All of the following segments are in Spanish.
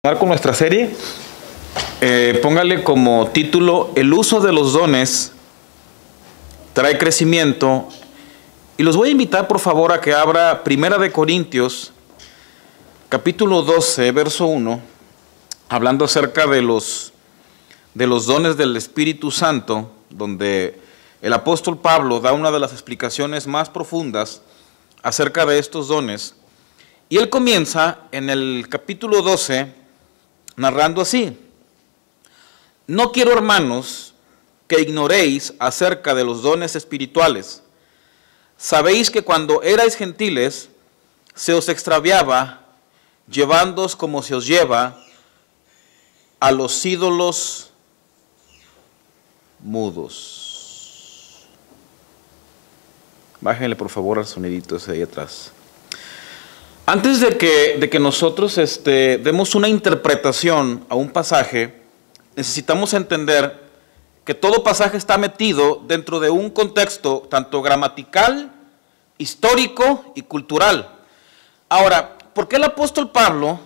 Con nuestra serie, póngale como título: el uso de los dones trae crecimiento. Y los voy a invitar por favor a que abra Primera de Corintios capítulo 12 verso 1, hablando acerca de los dones del Espíritu Santo, donde el apóstol Pablo da una de las explicaciones más profundas acerca de estos dones. Y él comienza en el capítulo 12 narrando así: no quiero, hermanos, que ignoréis acerca de los dones espirituales. Sabéis que cuando erais gentiles, se os extraviaba, llevándoos como se os lleva a los ídolos mudos. Bájenle por favor al sonidito ese ahí atrás. Antes de que nosotros demos una interpretación a un pasaje, necesitamos entender que todo pasaje está metido dentro de un contexto tanto gramatical, histórico y cultural. Ahora, ¿por qué el apóstol Pablo,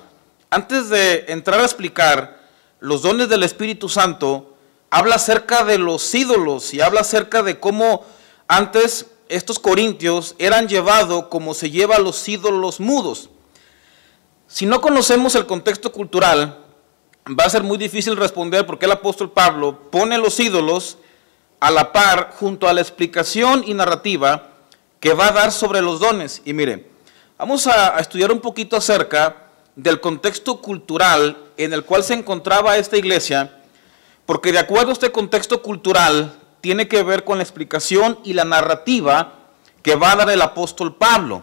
antes de entrar a explicar los dones del Espíritu Santo, habla acerca de los ídolos y habla acerca de cómo antes estos corintios eran llevados como se lleva a los ídolos mudos? Si no conocemos el contexto cultural, va a ser muy difícil responder por qué el apóstol Pablo pone los ídolos a la par junto a la explicación y narrativa que va a dar sobre los dones. Y mire, vamos a estudiar un poquito acerca del contexto cultural en el cual se encontraba esta iglesia, porque de acuerdo a este contexto cultural tiene que ver con la explicación y la narrativa que va a dar el apóstol Pablo.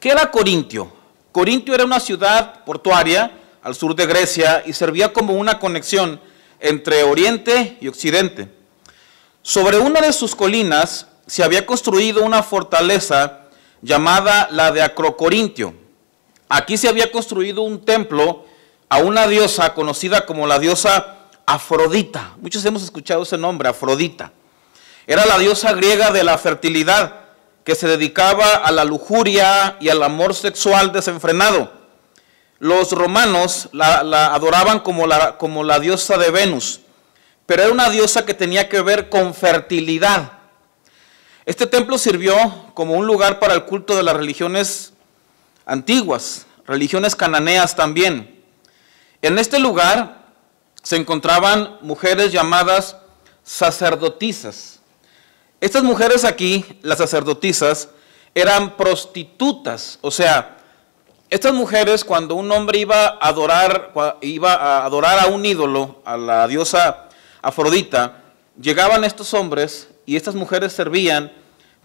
¿Qué era Corintio? Corintio era una ciudad portuaria al sur de Grecia y servía como una conexión entre Oriente y Occidente. Sobre una de sus colinas se había construido una fortaleza llamada la de Acrocorintio. Aquí se había construido un templo a una diosa conocida como la diosa Afrodita. Muchos hemos escuchado ese nombre, Afrodita. Era la diosa griega de la fertilidad, que se dedicaba a la lujuria y al amor sexual desenfrenado. Los romanos la adoraban como la diosa de Venus, pero era una diosa que tenía que ver con fertilidad. Este templo sirvió como un lugar para el culto de las religiones antiguas, religiones cananeas también. En este lugar se encontraban mujeres llamadas sacerdotisas. Estas mujeres aquí, las sacerdotisas, eran prostitutas. O sea, estas mujeres, cuando un hombre iba a adorar a un ídolo, a la diosa Afrodita, llegaban estos hombres y estas mujeres servían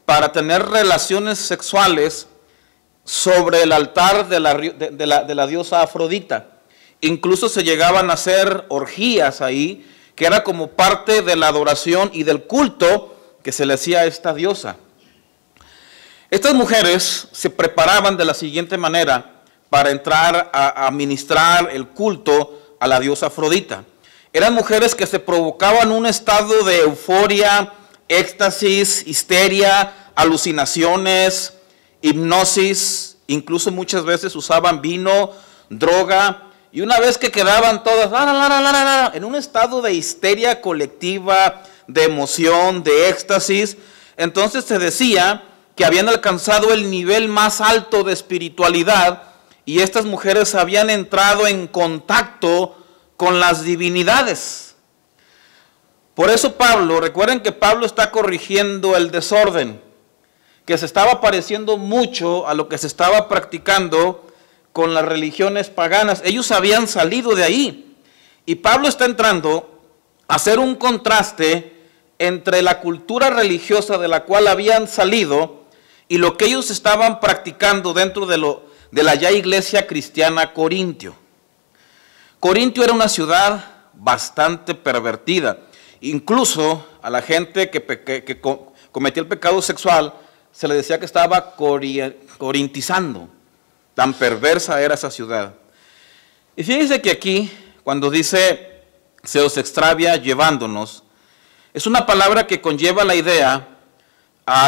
para tener relaciones sexuales sobre el altar de la diosa Afrodita. Incluso se llegaban a hacer orgías ahí, que era como parte de la adoración y del culto que se le hacía a esta diosa. Estas mujeres se preparaban de la siguiente manera para entrar a ministrar el culto a la diosa Afrodita. Eran mujeres que se provocaban un estado de euforia, éxtasis, histeria, alucinaciones, hipnosis, incluso muchas veces usaban vino, droga. Y una vez que quedaban todas en un estado de histeria colectiva, de emoción, de éxtasis, entonces se decía que habían alcanzado el nivel más alto de espiritualidad y estas mujeres habían entrado en contacto con las divinidades. Por eso recuerden que Pablo está corrigiendo el desorden, que se estaba pareciendo mucho a lo que se estaba practicando con las religiones paganas. Ellos habían salido de ahí y Pablo está entrando a hacer un contraste entre la cultura religiosa de la cual habían salido y lo que ellos estaban practicando dentro de la ya iglesia cristiana Corintio. Corintio era una ciudad bastante pervertida. Incluso a la gente que cometía el pecado sexual se le decía que estaba corintizando. Tan perversa era esa ciudad. Y fíjense que aquí, cuando dice se os extravia llevándonos, es una palabra que conlleva la idea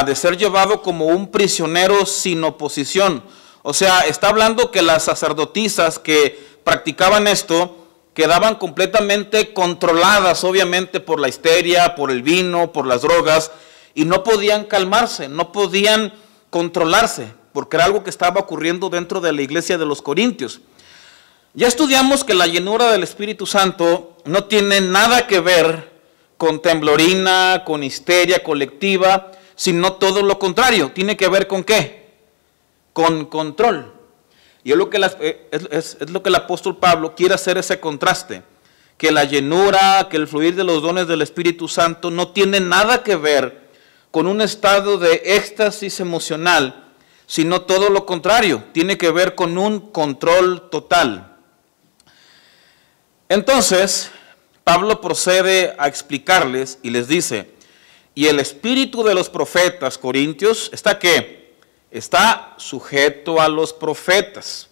de ser llevado como un prisionero sin oposición. O sea, está hablando que las sacerdotisas que practicaban esto, quedaban completamente controladas, obviamente, por la histeria, por el vino, por las drogas, y no podían calmarse, no podían controlarse, porque era algo que estaba ocurriendo dentro de la iglesia de los Corintios. Ya estudiamos que la llenura del Espíritu Santo no tiene nada que ver con temblorina, con histeria colectiva, sino todo lo contrario. ¿Tiene que ver con qué? Con control. Y es lo que el apóstol Pablo quiere hacer, ese contraste. Que la llenura, que el fluir de los dones del Espíritu Santo no tiene nada que ver con un estado de éxtasis emocional, sino todo lo contrario. Tiene que ver con un control total. Entonces, Pablo procede a explicarles y les dice, y el espíritu de los profetas, Corintios, ¿está qué? Está sujeto a los profetas.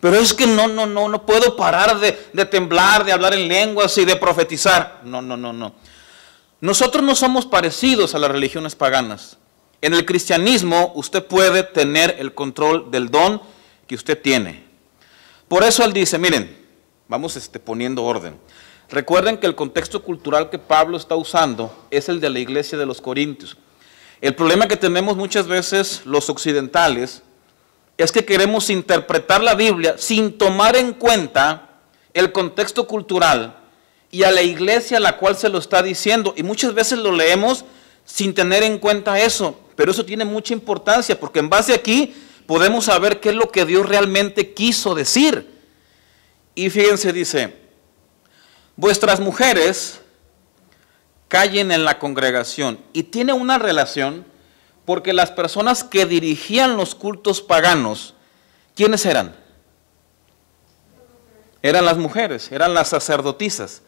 Pero es que no puedo parar de temblar, de hablar en lenguas y de profetizar. No. Nosotros no somos parecidos a las religiones paganas. En el cristianismo usted puede tener el control del don que usted tiene. Por eso él dice, miren, vamos poniendo orden. Recuerden que el contexto cultural que Pablo está usando es el de la iglesia de los Corintios. El problema que tenemos muchas veces los occidentales es que queremos interpretar la Biblia sin tomar en cuenta el contexto cultural y a la iglesia a la cual se lo está diciendo. Y muchas veces lo leemos sin tener en cuenta eso. Pero eso tiene mucha importancia porque en base aquí podemos saber qué es lo que Dios realmente quiso decir. Y fíjense, dice, vuestras mujeres callen en la congregación. Y tiene una relación porque las personas que dirigían los cultos paganos, ¿quiénes eran? Eran las mujeres, eran las sacerdotisas.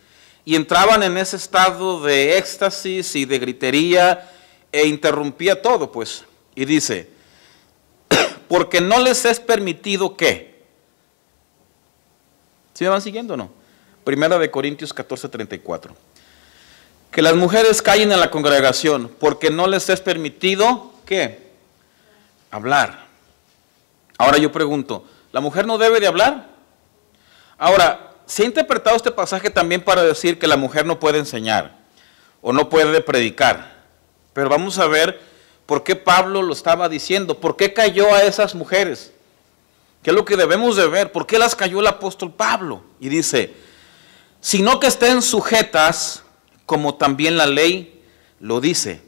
Y entraban en ese estado de éxtasis y de gritería e interrumpía todo, pues. Y dice, porque no les es permitido ¿qué? ¿Sí me van siguiendo o no? Primera de Corintios 14:34. Que las mujeres callen en la congregación, porque no les es permitido, ¿qué? Hablar. Ahora yo pregunto, ¿la mujer no debe de hablar? Ahora, se ha interpretado este pasaje también para decir que la mujer no puede enseñar o no puede predicar. Pero vamos a ver por qué Pablo lo estaba diciendo, por qué cayó a esas mujeres. ¿Qué es lo que debemos de ver? ¿Por qué las cayó el apóstol Pablo? Y dice, sino que estén sujetas, como también la ley lo dice.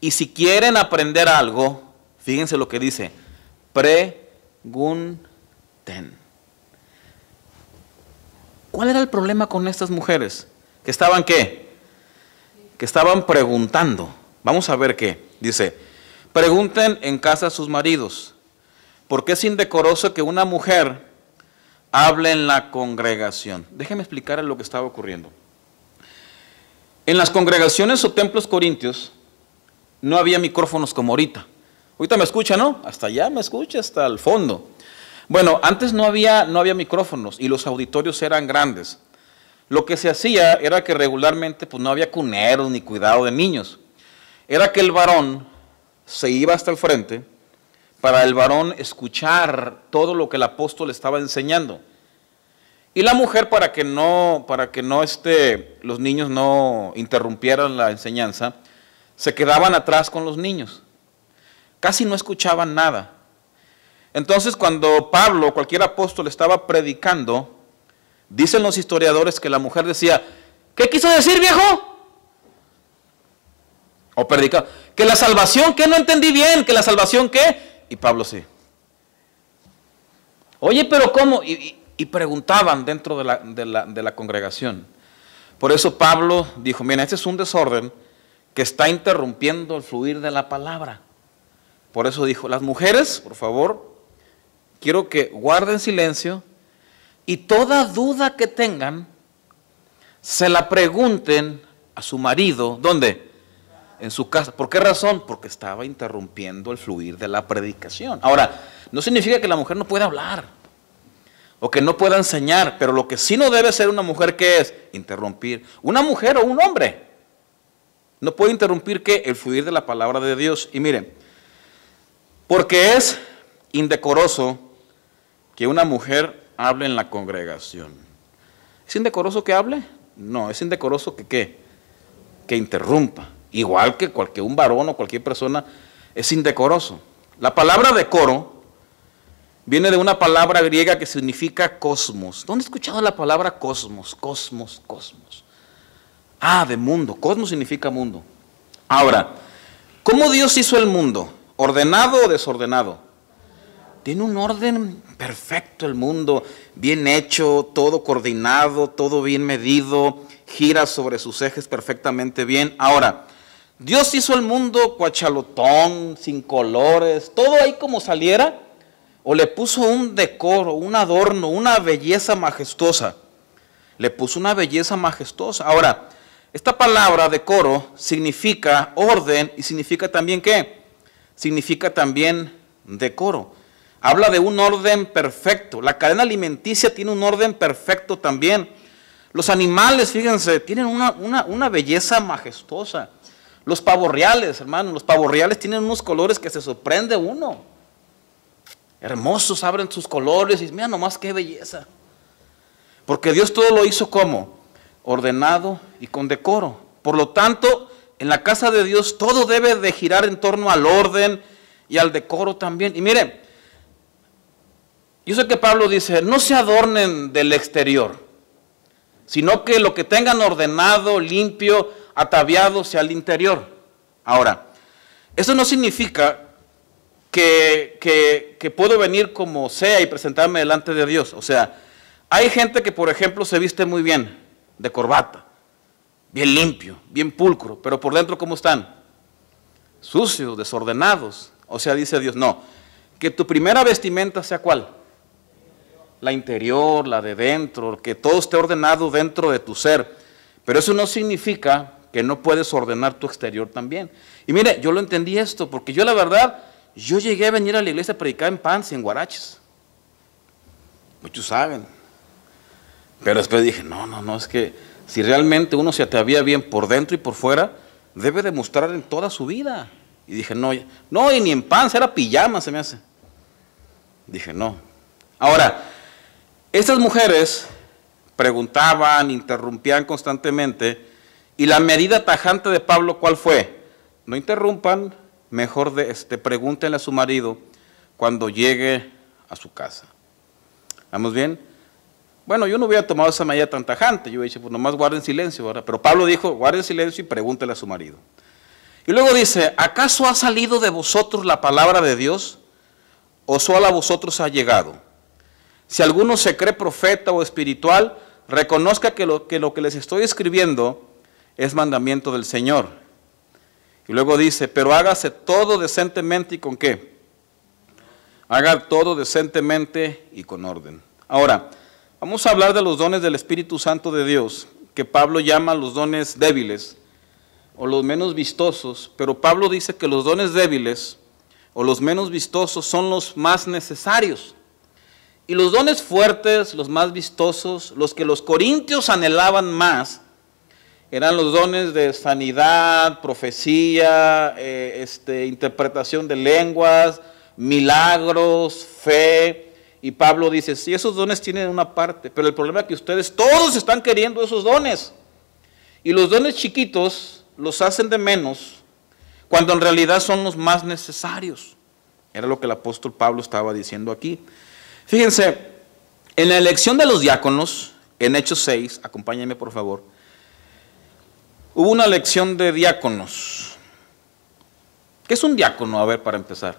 Y si quieren aprender algo, fíjense lo que dice, pregunten. ¿Cuál era el problema con estas mujeres? ¿Que estaban qué? Que estaban preguntando. Vamos a ver qué. Dice, pregunten en casa a sus maridos, porque es indecoroso que una mujer hable en la congregación. Déjenme explicar lo que estaba ocurriendo. En las congregaciones o templos corintios no había micrófonos como ahorita. Ahorita me escucha, ¿no? Hasta allá me escucha, hasta el fondo. Bueno, antes no había micrófonos y los auditorios eran grandes. Lo que se hacía era que regularmente pues, no había cuneros ni cuidado de niños. Era que el varón se iba hasta el frente para el varón escuchar todo lo que el apóstol estaba enseñando. Y la mujer, para que los niños no interrumpieran la enseñanza, se quedaban atrás con los niños. Casi no escuchaban nada. Entonces, cuando Pablo, cualquier apóstol, estaba predicando, dicen los historiadores que la mujer decía, ¿qué quiso decir, viejo? O predicaba, que la salvación, ¿qué? No entendí bien, que la salvación, ¿qué? Y Pablo sí. Oye, pero ¿cómo? Y preguntaban dentro de la congregación. Por eso Pablo dijo, mira, este es un desorden que está interrumpiendo el fluir de la palabra. Por eso dijo, las mujeres, por favor, quiero que guarden silencio y toda duda que tengan, se la pregunten a su marido. ¿Dónde? En su casa. ¿Por qué razón? Porque estaba interrumpiendo el fluir de la predicación. Ahora, no significa que la mujer no pueda hablar o que no pueda enseñar, pero lo que sí no debe ser una mujer, ¿qué es? Interrumpir. Una mujer o un hombre no puede interrumpir, ¿qué? El fluir de la palabra de Dios. Y miren, porque es indecoroso que una mujer hable en la congregación. ¿Es indecoroso que hable? No, es indecoroso que ¿qué? Que interrumpa. Igual que un varón o cualquier persona es indecoroso. La palabra decoro viene de una palabra griega que significa cosmos. ¿Dónde he escuchado la palabra cosmos? Cosmos, cosmos. Ah, de mundo. Cosmos significa mundo. Ahora, ¿cómo Dios hizo el mundo? ¿Ordenado o desordenado? Tiene un orden perfecto el mundo, bien hecho, todo coordinado, todo bien medido, gira sobre sus ejes perfectamente bien. Ahora, Dios hizo el mundo cuachalotón, sin colores, todo ahí como saliera, o le puso un decoro, un adorno, una belleza majestuosa. Le puso una belleza majestuosa. Ahora, esta palabra decoro significa orden y significa también ¿qué? Significa también decoro. Habla de un orden perfecto. La cadena alimenticia tiene un orden perfecto también. Los animales, fíjense, tienen una belleza majestuosa. Los pavorreales, hermano, los pavorreales tienen unos colores que se sorprende uno. Hermosos, abren sus colores y mira nomás qué belleza. Porque Dios todo lo hizo ¿cómo? Ordenado y con decoro. Por lo tanto, en la casa de Dios todo debe de girar en torno al orden y al decoro también. Y mire, yo sé que Pablo dice, no se adornen del exterior, sino que lo que tengan ordenado, limpio, ataviado sea el interior. Ahora, eso no significa que puedo venir como sea y presentarme delante de Dios. O sea, hay gente que, por ejemplo, se viste muy bien, de corbata, bien limpio, bien pulcro, pero por dentro, ¿cómo están? Sucios, desordenados. O sea, dice Dios, no, que tu primera vestimenta sea ¿cuál? La interior, la de dentro, que todo esté ordenado dentro de tu ser. Pero eso no significa que no puedes ordenar tu exterior también. Y mire, yo lo entendí esto, porque yo la verdad, yo llegué a venir a la iglesia a predicar en pants y en guaraches. Muchos saben. Pero después dije, no, es que si realmente uno se atavía bien por dentro y por fuera, debe demostrar en toda su vida. Y dije, no, y ni en pants, era pijama se me hace. Dije, no. Ahora, estas mujeres preguntaban, interrumpían constantemente, y la medida tajante de Pablo, ¿cuál fue? No interrumpan, mejor pregúntenle a su marido cuando llegue a su casa. ¿Vamos bien? Bueno, yo no hubiera tomado esa medida tan tajante, yo hubiera dicho, pues nomás guarden silencio, ¿verdad? Pero Pablo dijo, guarden silencio y pregúntenle a su marido. Y luego dice, ¿acaso ha salido de vosotros la palabra de Dios? ¿O solo a vosotros ha llegado? Si alguno se cree profeta o espiritual, reconozca que lo que les estoy escribiendo es mandamiento del Señor. Y luego dice, pero hágase todo decentemente y ¿con qué? Haga todo decentemente y con orden. Ahora, vamos a hablar de los dones del Espíritu Santo de Dios, que Pablo llama los dones débiles o los menos vistosos, pero Pablo dice que los dones débiles o los menos vistosos son los más necesarios. Y los dones fuertes, los más vistosos, los que los corintios anhelaban más, eran los dones de sanidad, profecía, interpretación de lenguas, milagros, fe. Y Pablo dice, sí, esos dones tienen una parte, pero el problema es que ustedes todos están queriendo esos dones. Y los dones chiquitos los hacen de menos, cuando en realidad son los más necesarios. Era lo que el apóstol Pablo estaba diciendo aquí. Fíjense, en la elección de los diáconos, en Hechos 6, acompáñenme por favor, hubo una elección de diáconos. ¿Qué es un diácono? A ver, para empezar.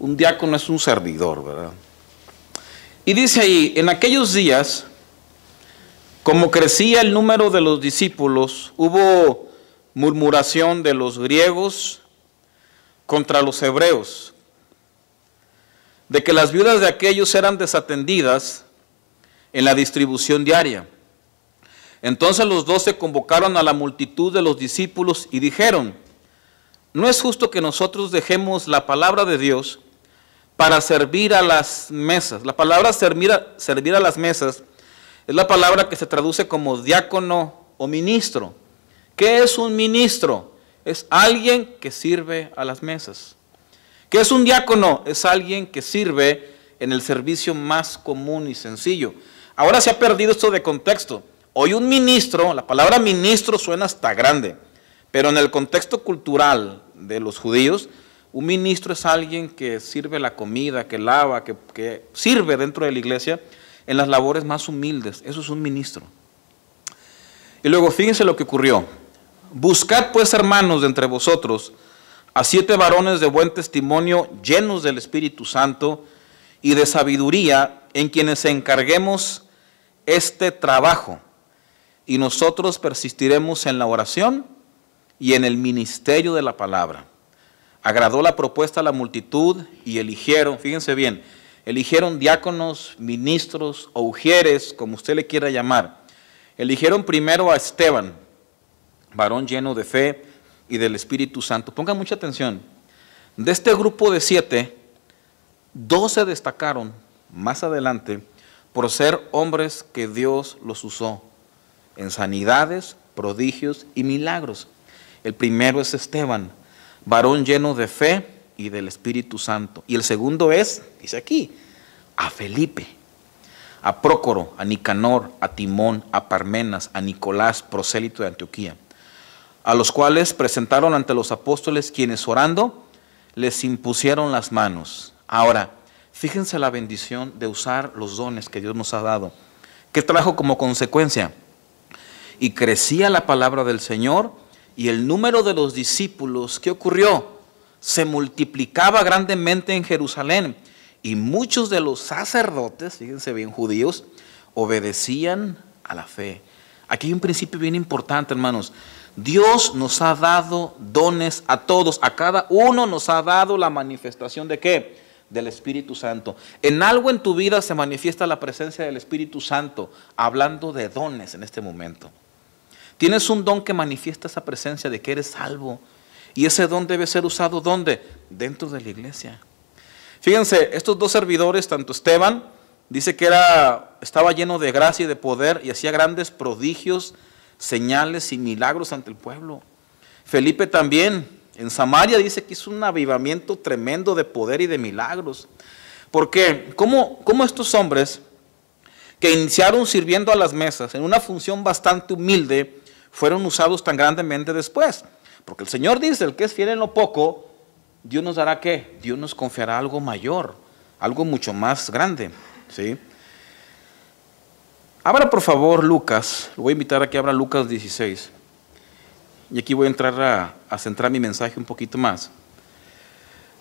Un diácono es un servidor, ¿verdad? Y dice ahí, en aquellos días, como crecía el número de los discípulos, hubo murmuración de los griegos contra los hebreos, de que las viudas de aquellos eran desatendidas en la distribución diaria. Entonces los 12 convocaron a la multitud de los discípulos y dijeron, no es justo que nosotros dejemos la palabra de Dios para servir a las mesas. La palabra servir a las mesas es la palabra que se traduce como diácono o ministro. ¿Qué es un ministro? Es alguien que sirve a las mesas. ¿Qué es un diácono? Es alguien que sirve en el servicio más común y sencillo. Ahora se ha perdido esto de contexto. Hoy un ministro, la palabra ministro suena hasta grande, pero en el contexto cultural de los judíos, un ministro es alguien que sirve la comida, que lava, que sirve dentro de la iglesia en las labores más humildes. Eso es un ministro. Y luego fíjense lo que ocurrió. Buscad pues, hermanos, de entre vosotros a 7 varones de buen testimonio, llenos del Espíritu Santo y de sabiduría, en quienes encarguemos este trabajo. Y nosotros persistiremos en la oración y en el ministerio de la palabra. Agradó la propuesta a la multitud y eligieron, fíjense bien, eligieron diáconos, ministros o ujieres, como usted le quiera llamar. Eligieron primero a Esteban, varón lleno de fe y del Espíritu Santo. Pongan mucha atención. De este grupo de 7, 2 se destacaron más adelante por ser hombres que Dios los usó en sanidades, prodigios y milagros. El primero es Esteban, varón lleno de fe y del Espíritu Santo. Y el segundo es, dice aquí, a Felipe, a Prócoro, a Nicanor, a Timón, a Parmenas, a Nicolás, prosélito de Antioquía, a los cuales presentaron ante los apóstoles, quienes orando les impusieron las manos. Ahora, fíjense la bendición de usar los dones que Dios nos ha dado. ¿Qué trajo como consecuencia? Y crecía la palabra del Señor y el número de los discípulos, ¿qué ocurrió? Se multiplicaba grandemente en Jerusalén y muchos de los sacerdotes, fíjense bien, judíos, obedecían a la fe. Aquí hay un principio bien importante, hermanos. Dios nos ha dado dones a todos, a cada uno nos ha dado la manifestación ¿de qué? Del Espíritu Santo. En algo en tu vida se manifiesta la presencia del Espíritu Santo, hablando de dones en este momento. Tienes un don que manifiesta esa presencia de que eres salvo. Y ese don debe ser usado ¿dónde? Dentro de la iglesia. Fíjense, estos 2 servidores, tanto Esteban, dice que estaba lleno de gracia y de poder y hacía grandes prodigios, señales y milagros ante el pueblo. Felipe también, en Samaria, dice que hizo un avivamiento tremendo de poder y de milagros. ¿Por qué? ¿Cómo estos hombres que iniciaron sirviendo a las mesas en una función bastante humilde fueron usados tan grandemente después? Porque el Señor dice, el que es fiel en lo poco, Dios nos dará ¿qué? Dios nos confiará algo mayor, algo mucho más grande, ¿sí? Abra por favor Lucas, lo voy a invitar a que abra Lucas 16. Y aquí voy a entrar a centrar mi mensaje un poquito más.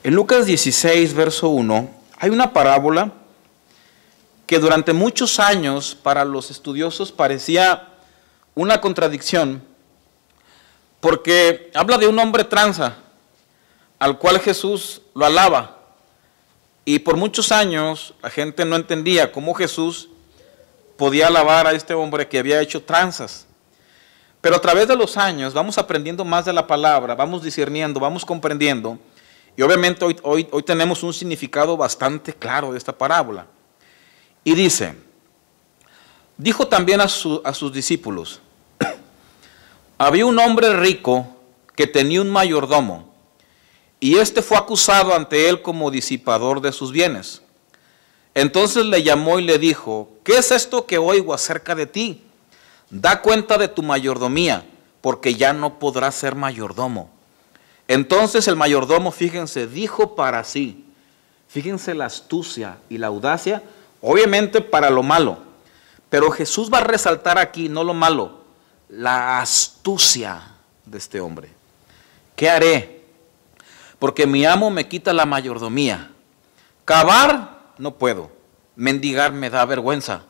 En Lucas 16, verso 1, hay una parábola que durante muchos años para los estudiosos parecía una contradicción, porque habla de un hombre tranza, al cual Jesús lo alaba. Y por muchos años la gente no entendía cómo Jesús podía alabar a este hombre que había hecho tranzas. Pero a través de los años vamos aprendiendo más de la palabra, vamos discerniendo, vamos comprendiendo. Y obviamente hoy tenemos un significado bastante claro de esta parábola. Y dice, dijo también a sus discípulos, había un hombre rico que tenía un mayordomo, y éste fue acusado ante él como disipador de sus bienes. Entonces le llamó y le dijo, ¿qué es esto que oigo acerca de ti? Da cuenta de tu mayordomía, porque ya no podrás ser mayordomo. Entonces el mayordomo, fíjense, dijo para sí, fíjense la astucia y la audacia, obviamente para lo malo, pero Jesús va a resaltar aquí, no lo malo, la astucia de este hombre. ¿Qué haré? Porque mi amo me quita la mayordomía. Cavar no puedo, mendigar me da vergüenza.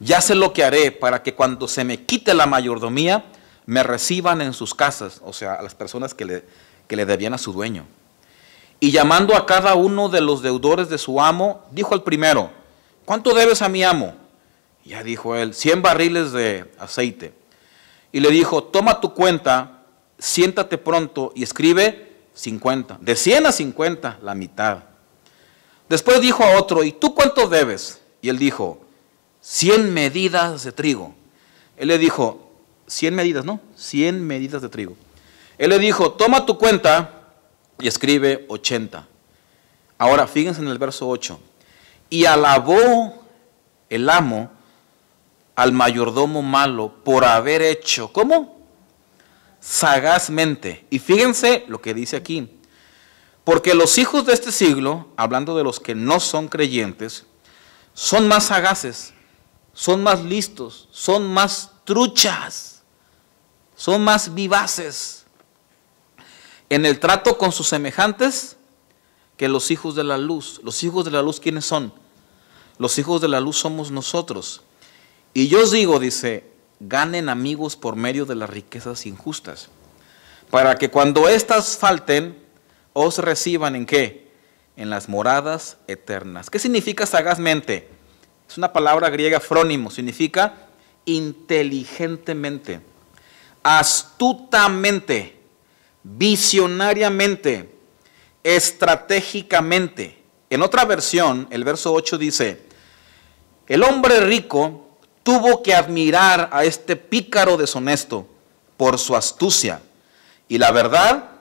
Ya sé lo que haré para que cuando se me quite la mayordomía, me reciban en sus casas, o sea, a las personas que le debían a su dueño. Y llamando a cada uno de los deudores de su amo, dijo al primero, ¿cuánto debes a mi amo? Ya dijo él, 100 barriles de aceite. Y le dijo, toma tu cuenta, siéntate pronto y escribe 50. De 100 a 50, la mitad. Después dijo a otro, ¿y tú cuánto debes? Y él dijo, 100 medidas de trigo. Él le dijo, 100 medidas, ¿no? 100 medidas de trigo. Él le dijo, toma tu cuenta y escribe 80. Ahora, fíjense en el verso 8. Y alabó el amo al mayordomo malo por haber hecho, ¿cómo? Sagazmente. Y fíjense lo que dice aquí. Porque los hijos de este siglo, hablando de los que no son creyentes, son más sagaces, son más listos, son más truchas, son más vivaces en el trato con sus semejantes que los hijos de la luz. Los hijos de la luz, ¿quiénes son? Los hijos de la luz somos nosotros. Y yo os digo, dice, ganen amigos por medio de las riquezas injustas, para que cuando éstas falten, os reciban ¿en qué? En las moradas eternas. ¿Qué significa sagazmente? Es una palabra griega frónimo, significa inteligentemente, astutamente, visionariamente, estratégicamente. En otra versión, el verso 8 dice, el hombre rico tuvo que admirar a este pícaro deshonesto por su astucia. Y la verdad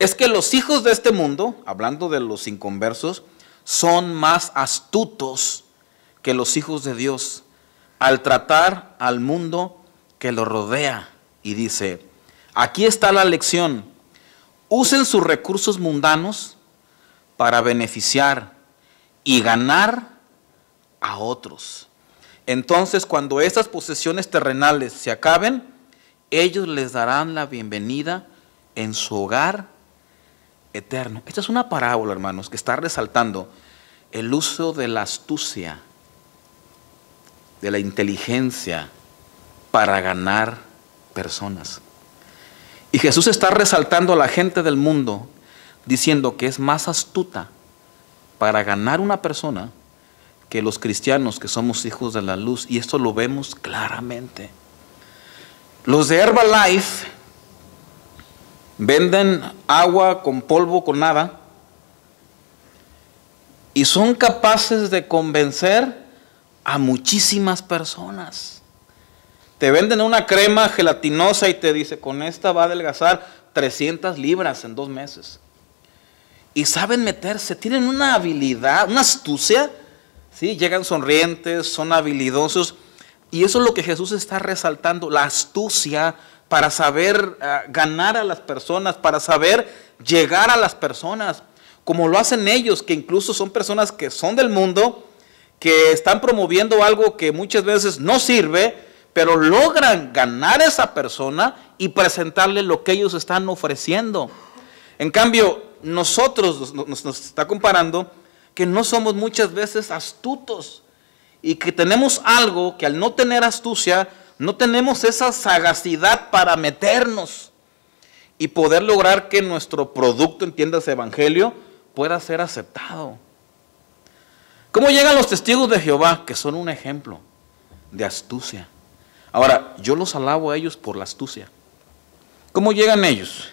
es que los hijos de este mundo, hablando de los inconversos, son más astutos que los hijos de Dios al tratar al mundo que lo rodea. Y dice, aquí está la lección, usen sus recursos mundanos para beneficiar y ganar a otros. Entonces, cuando estas posesiones terrenales se acaben, ellos les darán la bienvenida en su hogar eterno. Esta es una parábola, hermanos, que está resaltando el uso de la astucia, de la inteligencia para ganar personas. Y Jesús está resaltando a la gente del mundo, diciendo que es más astuta para ganar una persona que los cristianos que somos hijos de la luz, y esto lo vemos claramente. Los de Herbalife venden agua con polvo, con nada, y son capaces de convencer a muchísimas personas. Te venden una crema gelatinosa y te dice, con esta va a adelgazar 300 libras en 2 meses. Y saben meterse, tienen una habilidad, una astucia. ¿Sí? Llegan sonrientes, son habilidosos, y eso es lo que Jesús está resaltando, la astucia para saber ganar a las personas, para saber llegar a las personas, como lo hacen ellos, que incluso son personas que son del mundo, que están promoviendo algo que muchas veces no sirve, pero logran ganar a esa persona y presentarle lo que ellos están ofreciendo. En cambio, nosotros nos está comparando que no somos muchas veces astutos y que tenemos algo que al no tener astucia, no tenemos esa sagacidad para meternos y poder lograr que nuestro producto, entiéndase evangelio, pueda ser aceptado. ¿Cómo llegan los testigos de Jehová? Que son un ejemplo de astucia. Ahora, yo los alabo a ellos por la astucia. ¿Cómo llegan ellos?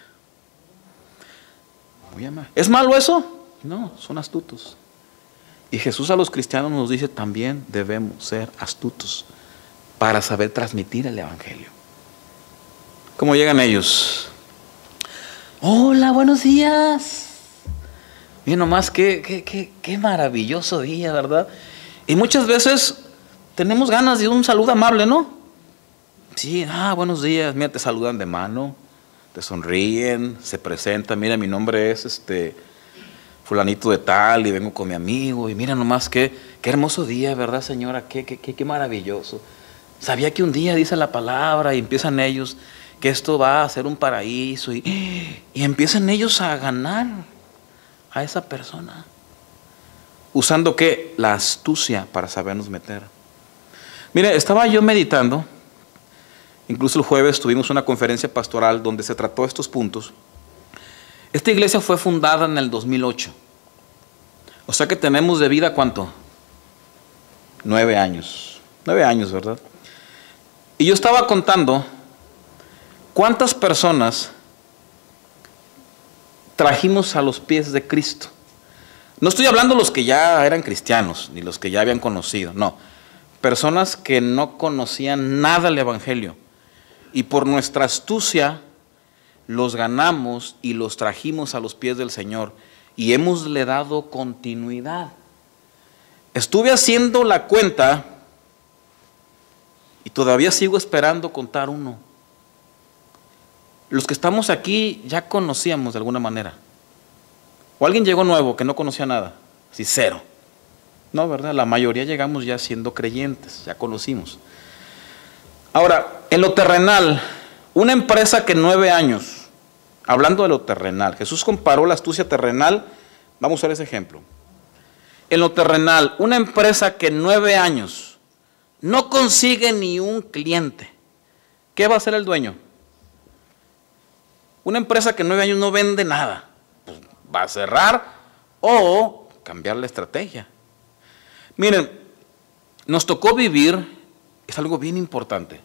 ¿Es malo eso? No, son astutos. Y Jesús a los cristianos nos dice también debemos ser astutos para saber transmitir el evangelio. ¿Cómo llegan ellos? Hola, buenos días. Miren nomás qué maravilloso día, ¿verdad? Y muchas veces tenemos ganas de un saludo amable, ¿no? Sí, buenos días, mira, te saludan de mano, te sonríen, se presentan, mira, mi nombre es fulanito de tal y vengo con mi amigo y mira nomás qué hermoso día, ¿verdad, señora? Qué maravilloso. Sabía que un día dice la palabra y empiezan ellos que esto va a ser un paraíso y empiezan ellos a ganar a esa persona. ¿Usando qué? La astucia para sabernos meter. Mire, estaba yo meditando, incluso el jueves tuvimos una conferencia pastoral donde se trató estos puntos. Esta iglesia fue fundada en el 2008. O sea que tenemos de vida, ¿cuánto? 9 años. 9 años, ¿verdad? Y yo estaba contando cuántas personas trajimos a los pies de Cristo. No estoy hablando de los que ya eran cristianos, ni los que ya habían conocido, no. Personas que no conocían nada del evangelio. Y por nuestra astucia los ganamos y los trajimos a los pies del Señor y hemos le dado continuidad. Estuve haciendo la cuenta y todavía sigo esperando contar uno. Los que estamos aquí ya conocíamos de alguna manera. O alguien llegó nuevo que no conocía nada. Sí, cero. No, ¿verdad? La mayoría llegamos ya siendo creyentes, ya conocimos. Ahora, en lo terrenal, una empresa que 9 años, hablando de lo terrenal, Jesús comparó la astucia terrenal, vamos a usar ese ejemplo. En lo terrenal, una empresa que 9 años no consigue ni un cliente, ¿qué va a hacer el dueño? Una empresa que 9 años no vende nada, pues va a cerrar o cambiar la estrategia. Miren, nos tocó vivir, es algo bien importante,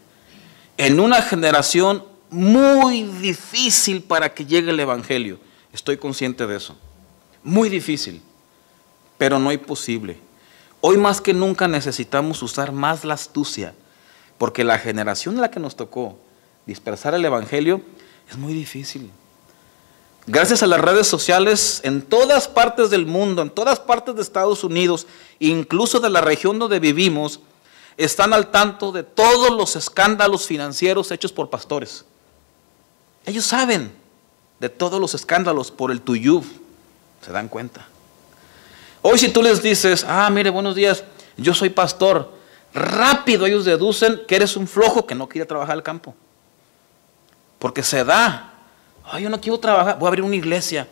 en una generación muy difícil para que llegue el evangelio. Estoy consciente de eso. Muy difícil, pero no imposible. Hoy más que nunca necesitamos usar más la astucia, porque la generación a la que nos tocó dispersar el evangelio es muy difícil. Gracias a las redes sociales, en todas partes del mundo, en todas partes de Estados Unidos, incluso de la región donde vivimos, están al tanto de todos los escándalos financieros hechos por pastores. Ellos saben de todos los escándalos por el tuyub, se dan cuenta. Hoy si tú les dices, mire, buenos días, yo soy pastor, rápido ellos deducen que eres un flojo que no quiere trabajar al campo. Porque se da, yo no quiero trabajar, voy a abrir una iglesia.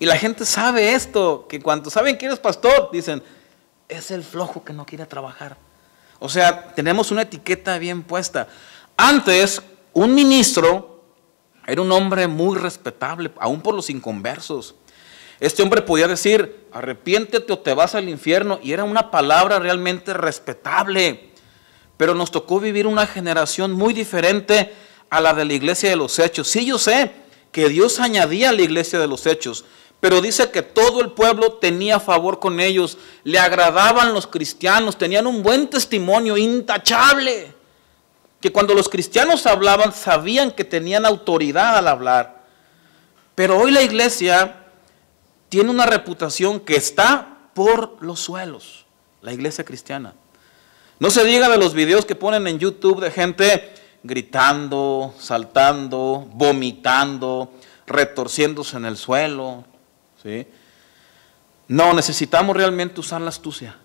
Y la gente sabe esto, que cuando saben que eres pastor, dicen, es el flojo que no quiere trabajar. O sea, tenemos una etiqueta bien puesta. Antes, un ministro era un hombre muy respetable, aún por los inconversos. Este hombre podía decir, arrepiéntete o te vas al infierno, y era una palabra realmente respetable. Pero nos tocó vivir una generación muy diferente a la de la iglesia de los Hechos. Sí, yo sé que Dios añadía a la iglesia de los Hechos, pero dice que todo el pueblo tenía favor con ellos, le agradaban los cristianos, tenían un buen testimonio intachable, que cuando los cristianos hablaban sabían que tenían autoridad al hablar. Pero hoy la iglesia tiene una reputación que está por los suelos, la iglesia cristiana. No se diga de los videos que ponen en YouTube de gente gritando, saltando, vomitando, retorciéndose en el suelo, ¿sí? No, necesitamos realmente usar la astucia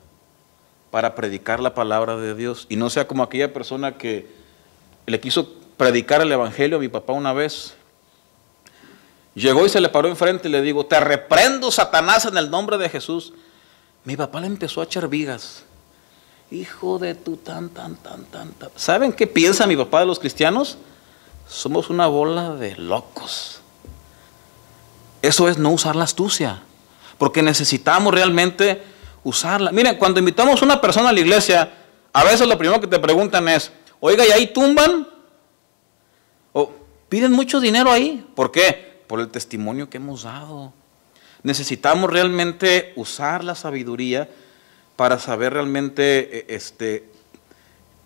para predicar la palabra de Dios. Y no sea como aquella persona que le quiso predicar el evangelio a mi papá una vez. Llegó y se le paró enfrente y le digo, te reprendo, Satanás, en el nombre de Jesús. Mi papá le empezó a echar vigas. Hijo de tu tan. ¿Saben qué piensa mi papá de los cristianos? Somos una bola de locos. Eso es no usar la astucia, porque necesitamos realmente usarla. Miren, cuando invitamos a una persona a la iglesia, a veces lo primero que te preguntan es, oiga, ¿y ahí tumban? O piden mucho dinero ahí. ¿Por qué? Por el testimonio que hemos dado. Necesitamos realmente usar la sabiduría para saber realmente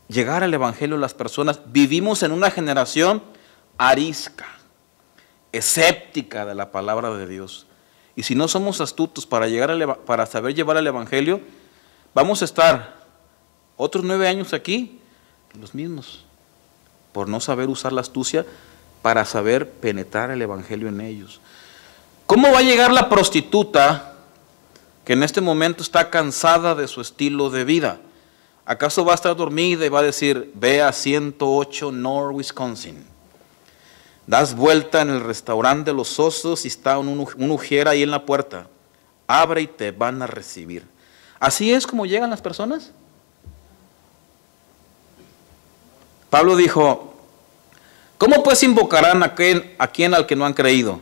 llegar al evangelio a las personas. Vivimos en una generación arisca, escéptica de la palabra de Dios. Y si no somos astutos para saber llevar el evangelio, vamos a estar otros 9 años aquí, los mismos, por no saber usar la astucia para saber penetrar el evangelio en ellos. ¿Cómo va a llegar la prostituta que en este momento está cansada de su estilo de vida? ¿Acaso va a estar dormida y va a decir, ve a 108 North Wisconsin? Das vuelta en el restaurante de los osos y está un ujier ahí en la puerta. Abre y te van a recibir. ¿Así es como llegan las personas? Pablo dijo, ¿cómo pues invocarán a quien al que no han creído?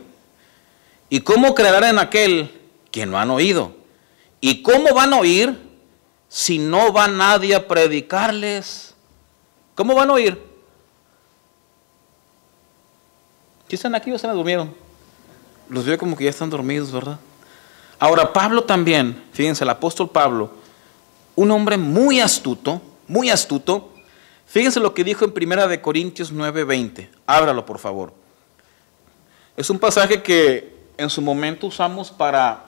¿Y cómo creerán en aquel que no han oído? ¿Y cómo van a oír si no va nadie a predicarles? ¿Cómo van a oír? ¿Sí están aquí o se me durmieron? Los veo como que ya están dormidos, ¿verdad? Ahora, Pablo también, fíjense, el apóstol Pablo, un hombre muy astuto, fíjense lo que dijo en 1 Corintios 9:20. Ábralo, por favor. Es un pasaje que en su momento usamos para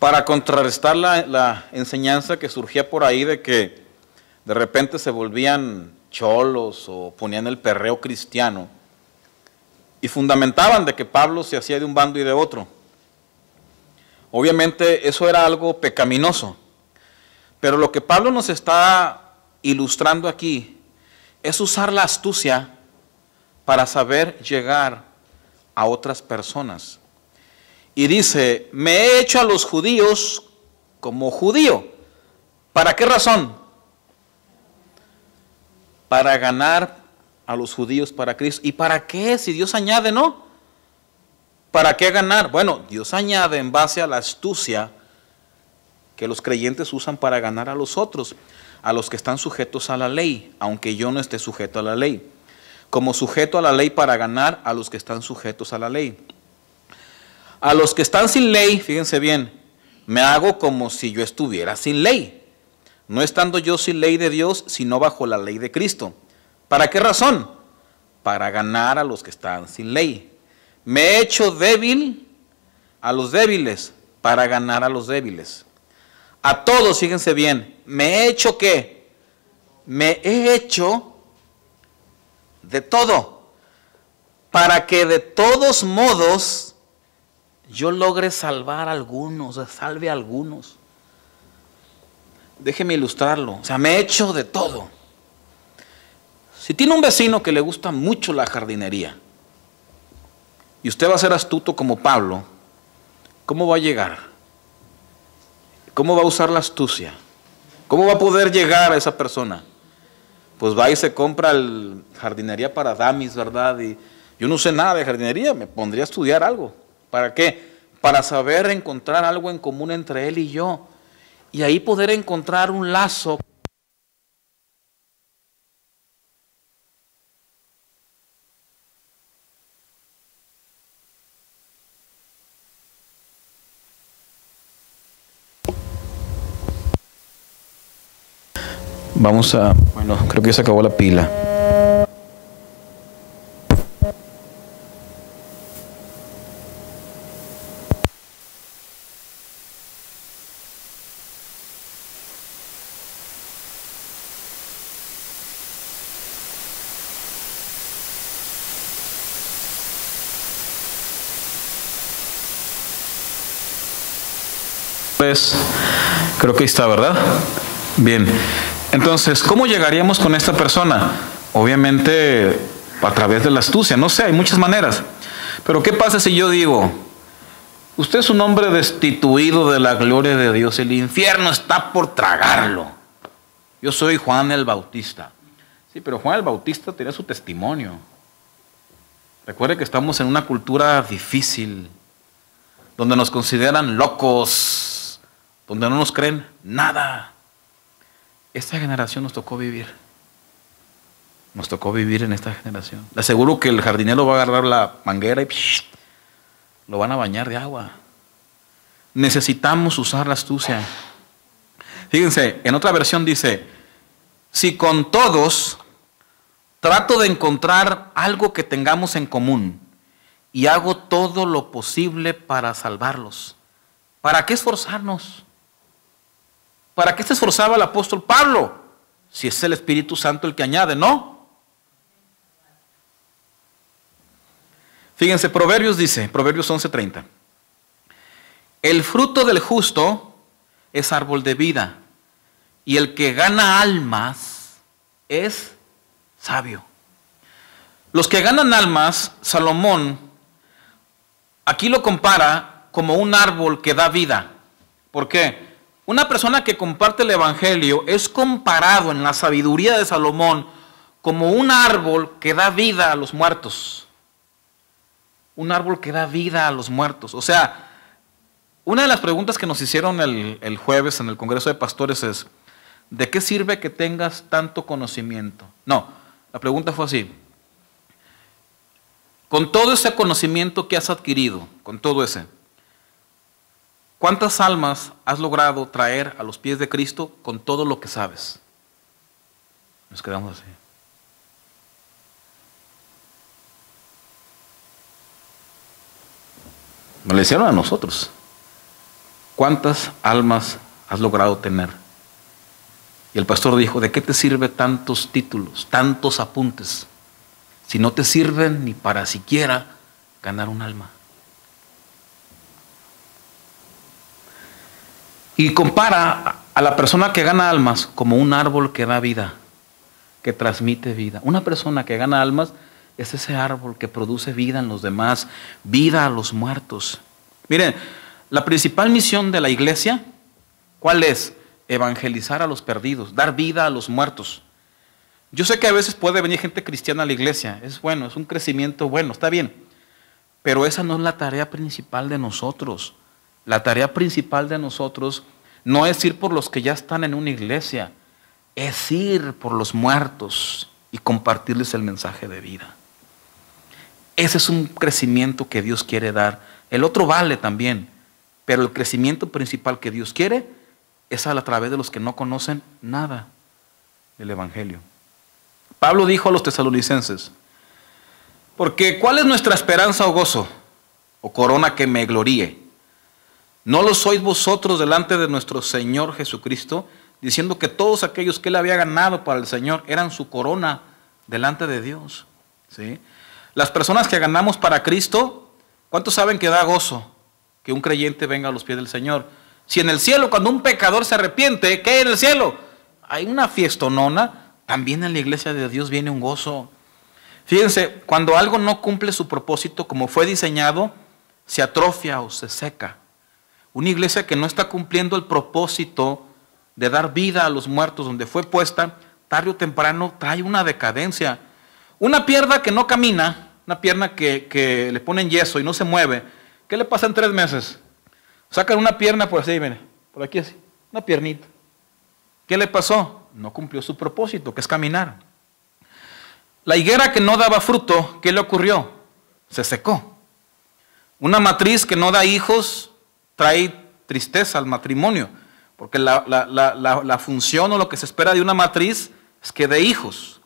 para contrarrestar la enseñanza que surgía por ahí de que de repente se volvían cholos o ponían el perreo cristiano y fundamentaban de que Pablo se hacía de un bando y de otro. Obviamente eso era algo pecaminoso, pero lo que Pablo nos está ilustrando aquí es usar la astucia para saber llegar a otras personas. Y dice, me he hecho a los judíos como judío. ¿Para qué razón? Para ganar a los judíos para Cristo. ¿Y para qué? Si Dios añade, ¿no? ¿Para qué ganar? Bueno, Dios añade en base a la astucia que los creyentes usan para ganar a los otros, a los que están sujetos a la ley, aunque yo no esté sujeto a la ley. Como sujeto a la ley para ganar a los que están sujetos a la ley. A los que están sin ley, fíjense bien, me hago como si yo estuviera sin ley, no estando yo sin ley de Dios, sino bajo la ley de Cristo. ¿Para qué razón? Para ganar a los que están sin ley. Me he hecho débil a los débiles, para ganar a los débiles. A todos, fíjense bien, me he hecho ¿qué? Me he hecho de todo, para que de todos modos yo logre salvar a algunos, salve a algunos. Déjeme ilustrarlo. O sea, me he hecho de todo. Si tiene un vecino que le gusta mucho la jardinería y usted va a ser astuto como Pablo, ¿cómo va a llegar? ¿Cómo va a usar la astucia? ¿Cómo va a poder llegar a esa persona? Pues va y se compra el jardinería para damis, ¿verdad? Y yo no sé nada de jardinería, me pondría a estudiar algo. ¿Para qué? Para saber encontrar algo en común entre él y yo. Y ahí poder encontrar un lazo. Bueno, creo que ya se acabó la pila. Pues, creo que ahí está, ¿verdad? Bien. Entonces, ¿cómo llegaríamos con esta persona? Obviamente, a través de la astucia. No sé, hay muchas maneras. Pero ¿qué pasa si yo digo, usted es un hombre destituido de la gloria de Dios, el infierno está por tragarlo? Yo soy Juan el Bautista. Sí, pero Juan el Bautista tenía su testimonio. Recuerde que estamos en una cultura difícil, donde nos consideran locos, donde no nos creen nada. Esta generación nos tocó vivir. Nos tocó vivir en esta generación. Le aseguro que el jardinero va a agarrar la manguera y lo van a bañar de agua. Necesitamos usar la astucia. Fíjense, en otra versión dice, si con todos trato de encontrar algo que tengamos en común y hago todo lo posible para salvarlos, ¿para qué esforzarnos? ¿Para qué se esforzaba el apóstol Pablo? Si es el Espíritu Santo el que añade, ¿no? Fíjense, Proverbios dice, Proverbios 11:30. El fruto del justo es árbol de vida, y el que gana almas es sabio. Los que ganan almas, Salomón, aquí lo compara como un árbol que da vida. ¿Por qué? Una persona que comparte el Evangelio es comparado en la sabiduría de Salomón como un árbol que da vida a los muertos. Un árbol que da vida a los muertos. O sea, una de las preguntas que nos hicieron el jueves en el Congreso de Pastores es, ¿de qué sirve que tengas tanto conocimiento? No, la pregunta fue así. Con todo ese conocimiento que has adquirido, con todo ese, ¿cuántas almas has logrado traer a los pies de Cristo con todo lo que sabes? Nos quedamos así. Nos lo hicieron a nosotros. ¿cuántas almas has logrado tener? Y el pastor dijo, ¿de qué te sirve tantos títulos, tantos apuntes, si no te sirven ni para siquiera ganar un alma? Y compara a la persona que gana almas como un árbol que da vida, que transmite vida. Una persona que gana almas es ese árbol que produce vida en los demás, vida a los muertos. Miren, la principal misión de la iglesia, ¿cuál es? Evangelizar a los perdidos, dar vida a los muertos. Yo sé que a veces puede venir gente cristiana a la iglesia, es bueno, es un crecimiento bueno, está bien, pero esa no es la tarea principal de nosotros. La tarea principal de nosotros no es ir por los que ya están en una iglesia, es ir por los muertos y compartirles el mensaje de vida. Ese es un crecimiento que Dios quiere dar. El otro vale también, pero el crecimiento principal que Dios quiere es a través de los que no conocen nada del Evangelio. Pablo dijo a los tesalonicenses, porque ¿cuál es nuestra esperanza o gozo o corona que me gloríe? ¿No lo sois vosotros delante de nuestro Señor Jesucristo? Diciendo que todos aquellos que él había ganado para el Señor eran su corona delante de Dios. ¿Sí? Las personas que ganamos para Cristo, ¿cuántos saben que da gozo que un creyente venga a los pies del Señor? Si en el cielo, cuando un pecador se arrepiente, ¿qué hay en el cielo? Hay una fiestonona, también en la iglesia de Dios viene un gozo. Fíjense, cuando algo no cumple su propósito como fue diseñado, se atrofia o se seca. Una iglesia que no está cumpliendo el propósito de dar vida a los muertos donde fue puesta, tarde o temprano trae una decadencia. Una pierna que no camina, una pierna que le ponen yeso y no se mueve, ¿qué le pasa en 3 meses? Sacan una pierna por así, miren, por aquí así, una piernita. ¿Qué le pasó? No cumplió su propósito, que es caminar. La higuera que no daba fruto, ¿qué le ocurrió? Se secó. Una matriz que no da hijos trae tristeza al matrimonio, porque la función o lo que se espera de una matriz es que dé hijos.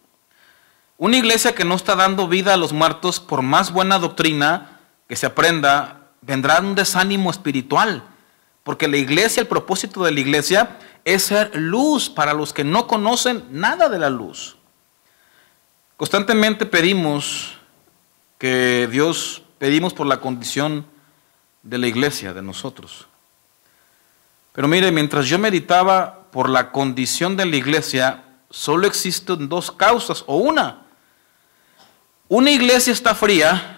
Una iglesia que no está dando vida a los muertos, por más buena doctrina que se aprenda, vendrá un desánimo espiritual, porque la iglesia, el propósito de la iglesia es ser luz para los que no conocen nada de la luz. Constantemente pedimos por la condición de la iglesia, de nosotros. Pero mire, mientras yo meditaba por la condición de la iglesia, solo existen 2 causas, o una. Una iglesia está fría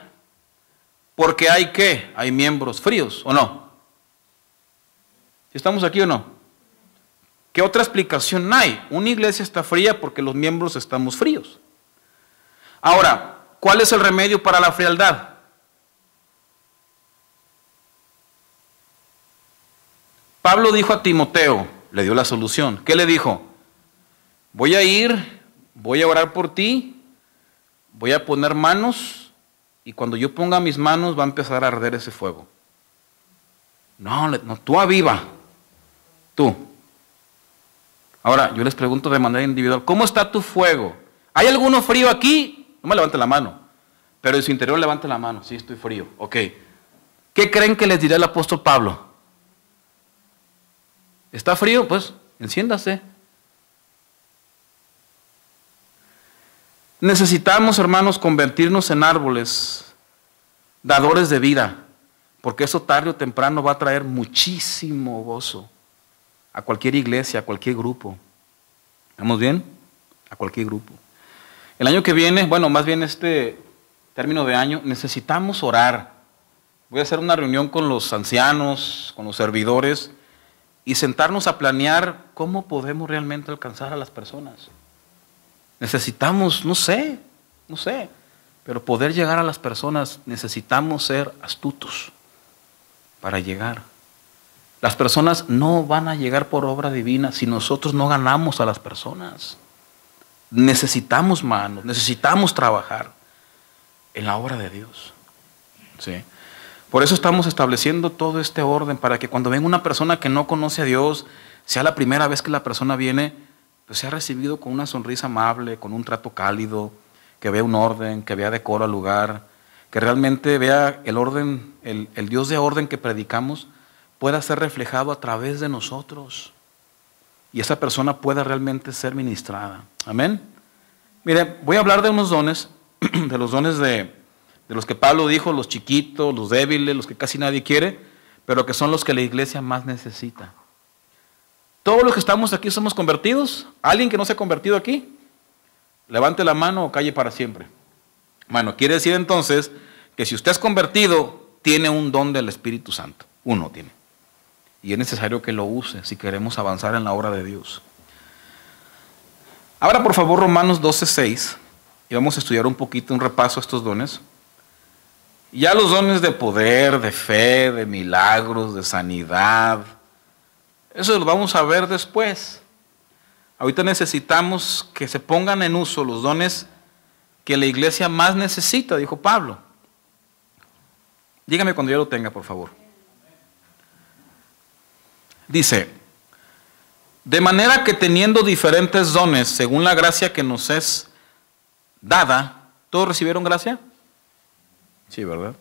porque hay ¿qué? Hay miembros fríos, ¿o no? ¿Estamos aquí o no? ¿Qué otra explicación hay? Una iglesia está fría porque los miembros estamos fríos. Ahora, ¿cuál es el remedio para la frialdad? Pablo dijo a Timoteo, le dio la solución. ¿Qué le dijo? Voy a ir, voy a orar por ti, voy a poner manos y cuando yo ponga mis manos va a empezar a arder ese fuego. No, tú aviva, tú. Ahora, yo les pregunto de manera individual, ¿cómo está tu fuego? ¿Hay alguno frío aquí? No me levante la mano, pero en su interior levante la mano. Sí, estoy frío. Ok. ¿Qué creen que les dirá el apóstol Pablo? ¿Está frío? Pues enciéndase. Necesitamos, hermanos, convertirnos en árboles, dadores de vida, porque eso tarde o temprano va a traer muchísimo gozo a cualquier iglesia, a cualquier grupo. ¿Estamos bien? A cualquier grupo. El año que viene, bueno, más bien este término de año, necesitamos orar. Voy a hacer una reunión con los ancianos, con los servidores, y sentarnos a planear cómo podemos realmente alcanzar a las personas. Necesitamos, no sé, pero poder llegar a las personas necesitamos ser astutos para llegar. Las personas no van a llegar por obra divina si nosotros no ganamos a las personas. Necesitamos manos, necesitamos trabajar en la obra de Dios. ¿Sí? Por eso estamos estableciendo todo este orden, para que cuando venga una persona que no conoce a Dios, sea la primera vez que la persona viene, pues sea recibido con una sonrisa amable, con un trato cálido, que vea un orden, que vea decoro al lugar, que realmente vea el orden, el Dios de orden que predicamos, pueda ser reflejado a través de nosotros y esa persona pueda realmente ser ministrada. Amén. Mire, voy a hablar de unos dones, de los dones de los que Pablo dijo, los chiquitos, los débiles, los que casi nadie quiere, pero que son los que la iglesia más necesita. Todos los que estamos aquí somos convertidos. ¿Alguien que no se ha convertido aquí? Levante la mano o calle para siempre. Bueno, quiere decir entonces que si usted es convertido, tiene un don del Espíritu Santo. Uno tiene. Y es necesario que lo use si queremos avanzar en la obra de Dios. Ahora, por favor, Romanos 12:6. Y vamos a estudiar un poquito, un repaso a estos dones. Ya los dones de poder, de fe, de milagros, de sanidad, eso lo vamos a ver después. Ahorita necesitamos que se pongan en uso los dones que la iglesia más necesita, dijo Pablo. Dígame cuando ya lo tenga, por favor. Dice, de manera que teniendo diferentes dones, según la gracia que nos es dada, ¿todos recibieron gracia? Sí, ¿verdad?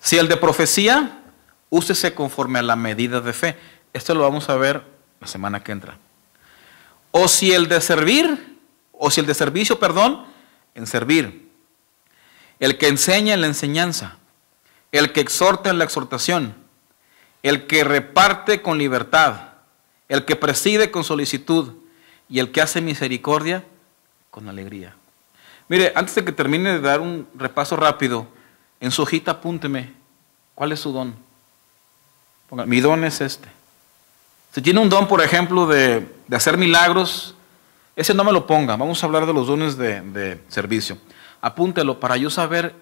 Si el de profecía, úsese conforme a la medida de fe. Esto lo vamos a ver la semana que entra. O si el de servicio, en servir. El que enseña en la enseñanza. El que exhorta en la exhortación. El que reparte con libertad. El que preside con solicitud. Y el que hace misericordia con alegría. Mire, antes de que termine de dar un repaso rápido, en su hojita apúnteme, ¿cuál es su don? Ponga, mi don es este. Si tiene un don, por ejemplo, de hacer milagros, ese no me lo ponga. Vamos a hablar de los dones de servicio. Apúntelo para yo saber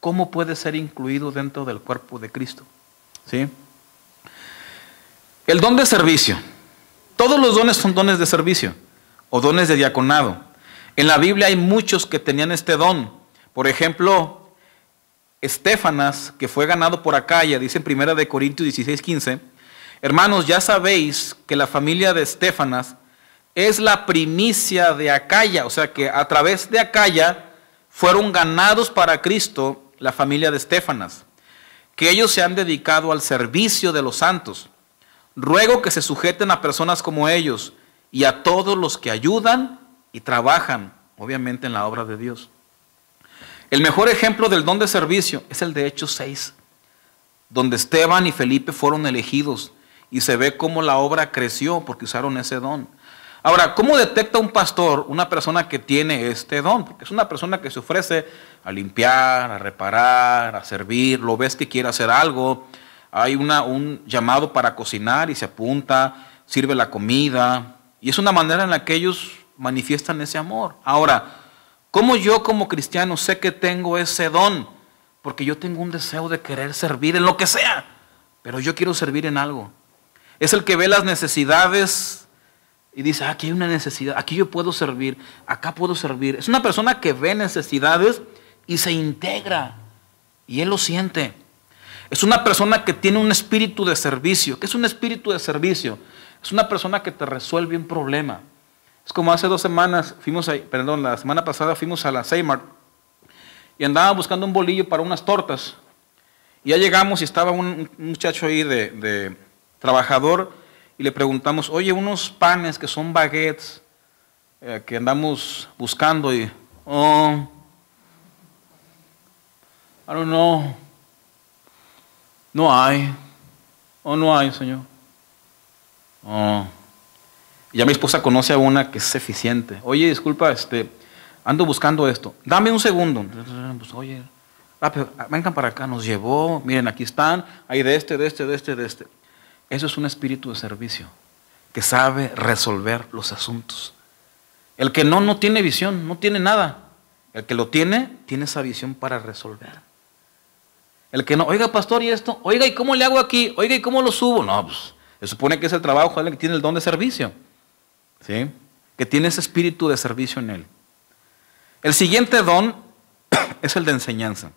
cómo puede ser incluido dentro del cuerpo de Cristo. ¿Sí? El don de servicio. Todos los dones son dones de servicio o dones de diaconado. En la Biblia hay muchos que tenían este don. Por ejemplo, Estefanas, que fue ganado por Acaya, dice en 1 Corintios 16:15, hermanos, ya sabéis que la familia de Estefanas es la primicia de Acaya, o sea que a través de Acaya fueron ganados para Cristo la familia de Estefanas, que ellos se han dedicado al servicio de los santos. Ruego que se sujeten a personas como ellos y a todos los que ayudan y trabajan, obviamente, en la obra de Dios. El mejor ejemplo del don de servicio es el de Hechos 6, donde Esteban y Felipe fueron elegidos y se ve cómo la obra creció porque usaron ese don. Ahora, ¿cómo detecta un pastor una persona que tiene este don? Porque es una persona que se ofrece a limpiar, a reparar, a servir, lo ves que quiere hacer algo, hay un llamado para cocinar y se apunta, sirve la comida, y es una manera en la que ellos manifiestan ese amor. Ahora, ¿cómo yo como cristiano sé que tengo ese don? Porque yo tengo un deseo de querer servir en lo que sea, pero yo quiero servir en algo. Es el que ve las necesidades y dice, aquí hay una necesidad, aquí yo puedo servir, acá puedo servir. Es una persona que ve necesidades y se integra, y él lo siente. Es una persona que tiene un espíritu de servicio. ¿Qué es un espíritu de servicio? Es una persona que te resuelve un problema. Es como hace 2 semanas, la semana pasada fuimos a la Seymart y andaba buscando un bolillo para unas tortas. Y ya llegamos y estaba un muchacho ahí de trabajador y le preguntamos, oye, unos panes que son baguettes que andamos buscando y, I don't know, no hay, no hay, señor. Y ya mi esposa conoce a una que es eficiente. Oye, disculpa, ando buscando esto. Dame un segundo. Pues, oye, vengan para acá, nos llevó, miren, aquí están, hay de este. Eso es un espíritu de servicio, que sabe resolver los asuntos. El que no tiene visión, no tiene nada. El que lo tiene esa visión para resolver. El que no, oiga, pastor, ¿y esto? Oiga, ¿y cómo le hago aquí? Oiga, ¿y cómo lo subo? No, pues, se supone que es el trabajo de alguien que tiene el don de servicio. ¿Sí? Que tiene ese espíritu de servicio en él. El siguiente don es el de enseñanza.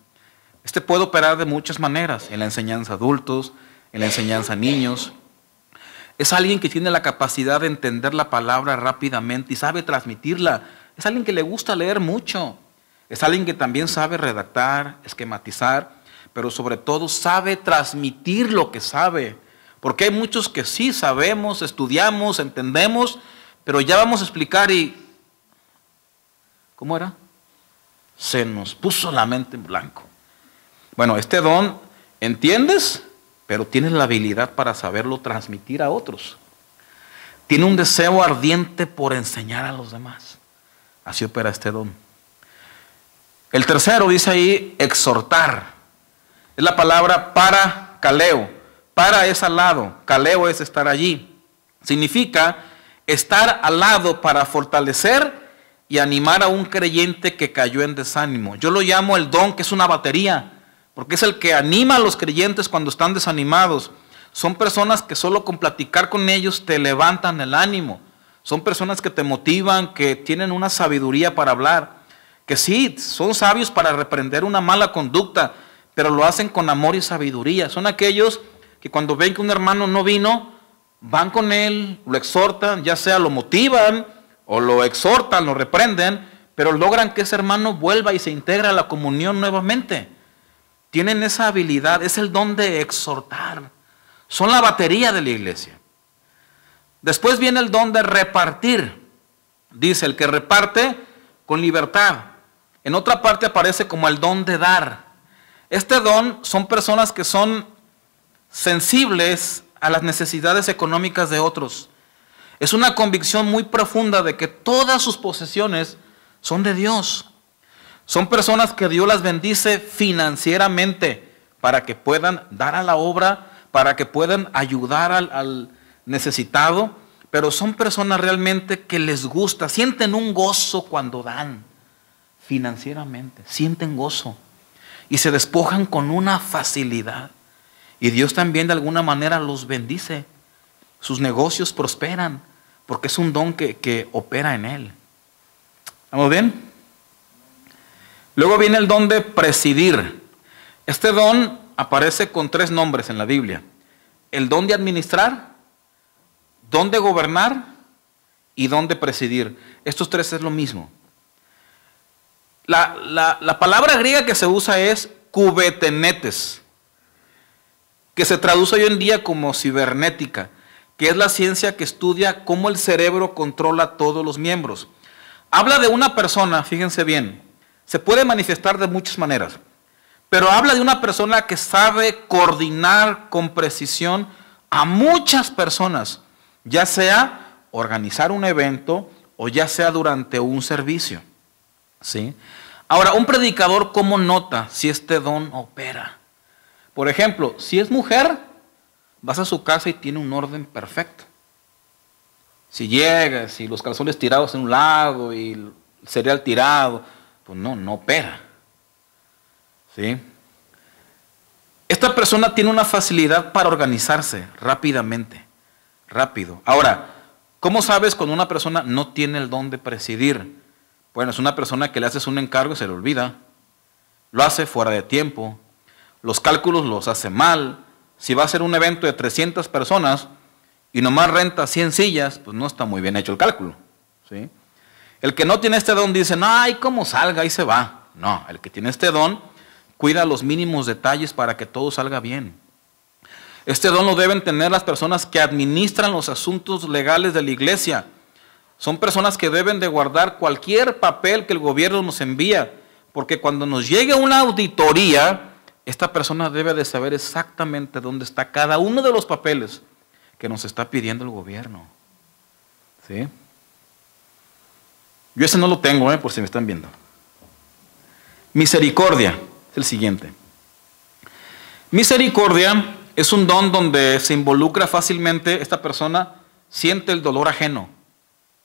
Puede operar de muchas maneras, en la enseñanza a adultos, en la enseñanza a niños. Es alguien que tiene la capacidad de entender la palabra rápidamente y sabe transmitirla. Es alguien que le gusta leer mucho. Es alguien que también sabe redactar, esquematizar, pero sobre todo sabe transmitir lo que sabe. Porque hay muchos que sí sabemos, estudiamos, entendemos, pero ya vamos a explicar y... ¿Cómo era? Se nos puso la mente en blanco. Bueno, este don, ¿entiendes? Pero tienes la habilidad para saberlo transmitir a otros. Tiene un deseo ardiente por enseñar a los demás. Así opera este don. El tercero dice ahí, exhortar. Es la palabra para kaleo. Para es al lado, kaleo es estar allí. Significa estar al lado para fortalecer y animar a un creyente que cayó en desánimo. Yo lo llamo el don que es una batería, porque es el que anima a los creyentes cuando están desanimados. Son personas que solo con platicar con ellos te levantan el ánimo. Son personas que te motivan, que tienen una sabiduría para hablar, que sí, son sabios para reprender una mala conducta, pero lo hacen con amor y sabiduría. Son aquellos que cuando ven que un hermano no vino, van con él, lo exhortan, ya sea lo motivan o lo exhortan, lo reprenden, pero logran que ese hermano vuelva y se integre a la comunión nuevamente. Tienen esa habilidad, es el don de exhortar. Son la batería de la iglesia. Después viene el don de repartir. Dice, el que reparte con libertad. En otra parte aparece como el don de dar. Este don son personas que son sensibles a las necesidades económicas de otros. Es una convicción muy profunda de que todas sus posesiones son de Dios. Son personas que Dios las bendice financieramente para que puedan dar a la obra, para que puedan ayudar al necesitado, pero son personas realmente que les gusta, sienten un gozo cuando dan financieramente, sienten gozo y se despojan con una facilidad. Y Dios también de alguna manera los bendice, sus negocios prosperan, porque es un don que opera en él. ¿Estamos bien? Luego viene el don de presidir. Este don aparece con 3 nombres en la Biblia. El don de administrar, don de gobernar y don de presidir. Estos 3 es lo mismo. La palabra griega que se usa es kubetenetes, que se traduce hoy en día como cibernética, que es la ciencia que estudia cómo el cerebro controla todos los miembros. Habla de una persona, fíjense bien, se puede manifestar de muchas maneras, pero habla de una persona que sabe coordinar con precisión a muchas personas, ya sea organizar un evento o ya sea durante un servicio. ¿Sí? Ahora, un predicador, ¿cómo nota si este don opera? Por ejemplo, si es mujer, vas a su casa y tiene un orden perfecto. Si llegas y los calzones tirados en un lado y el cereal tirado, pues no opera. ¿Sí? Esta persona tiene una facilidad para organizarse rápidamente, rápido. Ahora, ¿cómo sabes cuando una persona no tiene el don de presidir? Bueno, es una persona que le haces un encargo y se le olvida, lo hace fuera de tiempo, los cálculos los hace mal. Si va a ser un evento de 300 personas y nomás renta 100 sillas, pues no está muy bien hecho el cálculo. ¿Sí? El que no tiene este don dice, no, ay, cómo salga, ahí se va. No, el que tiene este don cuida los mínimos detalles para que todo salga bien. Este don lo deben tener las personas que administran los asuntos legales de la iglesia. Son personas que deben de guardar cualquier papel que el gobierno nos envía, porque cuando nos llegue una auditoría, esta persona debe de saber exactamente dónde está cada uno de los papeles que nos está pidiendo el gobierno. ¿Sí? Yo ese no lo tengo, por si me están viendo. Misericordia es el siguiente. Misericordia es un don donde se involucra fácilmente, esta persona siente el dolor ajeno,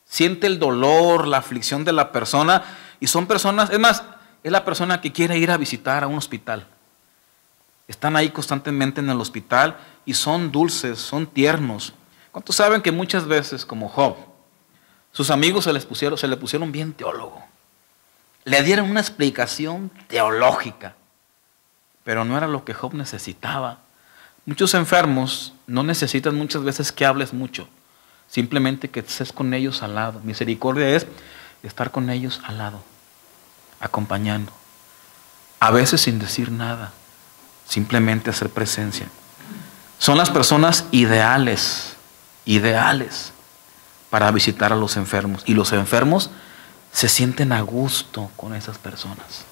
siente el dolor, la aflicción de la persona, y son personas, es más, es la persona que quiere ir a visitar a un hospital. Están ahí constantemente en el hospital y son dulces, son tiernos. ¿Cuántos saben que muchas veces, como Job, sus amigos se le pusieron bien teólogo? Le dieron una explicación teológica, pero no era lo que Job necesitaba. Muchos enfermos no necesitan muchas veces que hables mucho, simplemente que estés con ellos al lado. Misericordia es estar con ellos al lado, acompañando, a veces sin decir nada, simplemente hacer presencia. Son las personas ideales para visitar a los enfermos. Y los enfermos se sienten a gusto con esas personas.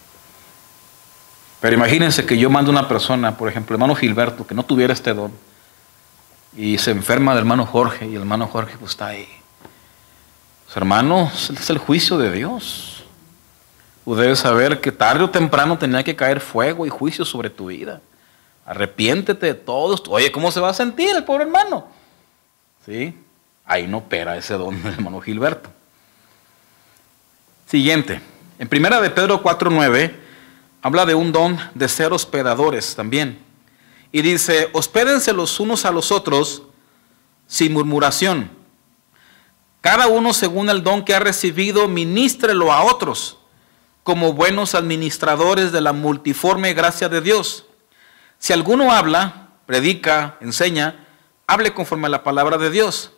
Pero imagínense que yo mando una persona, por ejemplo, el hermano Gilberto, que no tuviera este don, y se enferma del hermano Jorge, y el hermano Jorge pues está ahí. Pues, hermano, es el juicio de Dios. Tú debes saber que tarde o temprano tenía que caer fuego y juicio sobre tu vida. Arrepiéntete de todo esto. Oye, ¿cómo se va a sentir el pobre hermano? ¿Sí? Ahí no opera ese don del hermano Gilberto. Siguiente. En primera de Pedro 4:9 habla de un don de ser hospedadores también. Y dice, hospédense los unos a los otros sin murmuración. Cada uno según el don que ha recibido, ministrelo a otros, como buenos administradores de la multiforme gracia de Dios. Si alguno habla, predica, enseña, hable conforme a la palabra de Dios.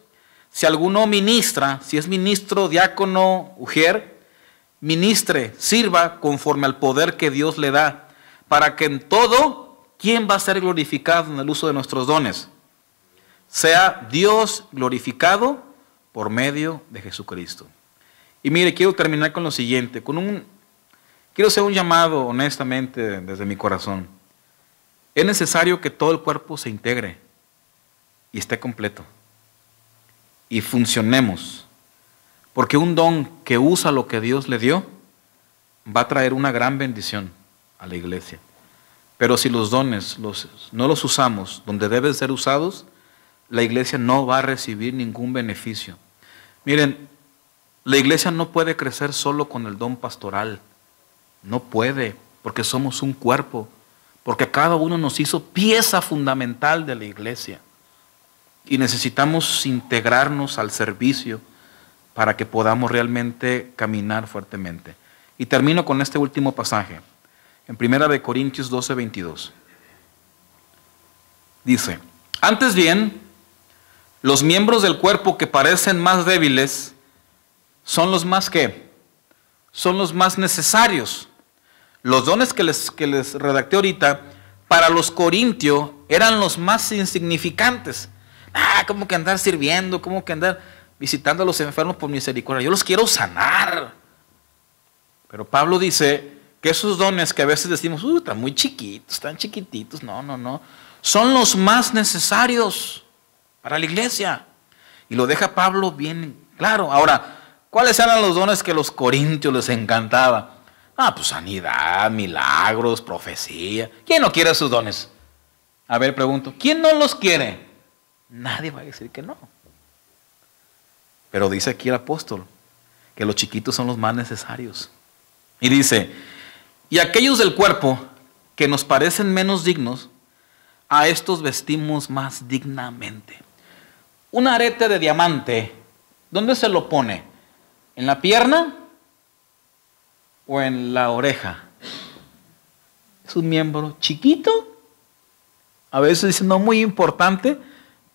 Si alguno ministra, si es ministro, diácono, ujier, ministre, sirva conforme al poder que Dios le da, para que en todo, ¿quién va a ser glorificado en el uso de nuestros dones? Sea Dios glorificado por medio de Jesucristo. Y mire, quiero terminar con lo siguiente, quiero hacer un llamado honestamente desde mi corazón. Es necesario que todo el cuerpo se integre y esté completo y funcionemos, porque un don que usa lo que Dios le dio va a traer una gran bendición a la iglesia. Pero si los dones no los usamos donde deben ser usados, la iglesia no va a recibir ningún beneficio. Miren, la iglesia no puede crecer solo con el don pastoral. No puede, porque somos un cuerpo, porque cada uno nos hizo pieza fundamental de la iglesia. Y necesitamos integrarnos al servicio para que podamos realmente caminar fuertemente. Y termino con este último pasaje. En 1 Corintios 12:22. Dice, antes bien, los miembros del cuerpo que parecen más débiles son los más ¿qué? Son los más necesarios. Los dones que les redacté ahorita, para los corintios eran los más insignificantes. ¿Cómo que andar sirviendo? ¿Cómo que andar visitando a los enfermos por misericordia? Yo los quiero sanar. Pero Pablo dice que esos dones que a veces decimos, están muy chiquitos, están chiquititos. No. Son los más necesarios para la iglesia. Y lo deja Pablo bien claro. Ahora, ¿cuáles eran los dones que a los corintios les encantaba? Pues sanidad, milagros, profecía. ¿Quién no quiere esos dones? A ver, pregunto, ¿quién no los quiere? Nadie va a decir que no. Pero dice aquí el apóstol que los chiquitos son los más necesarios. Y dice, y aquellos del cuerpo que nos parecen menos dignos, a estos vestimos más dignamente. Un arete de diamante, ¿dónde se lo pone? ¿En la pierna o en la oreja? Es un miembro chiquito, a veces dicen no muy importante,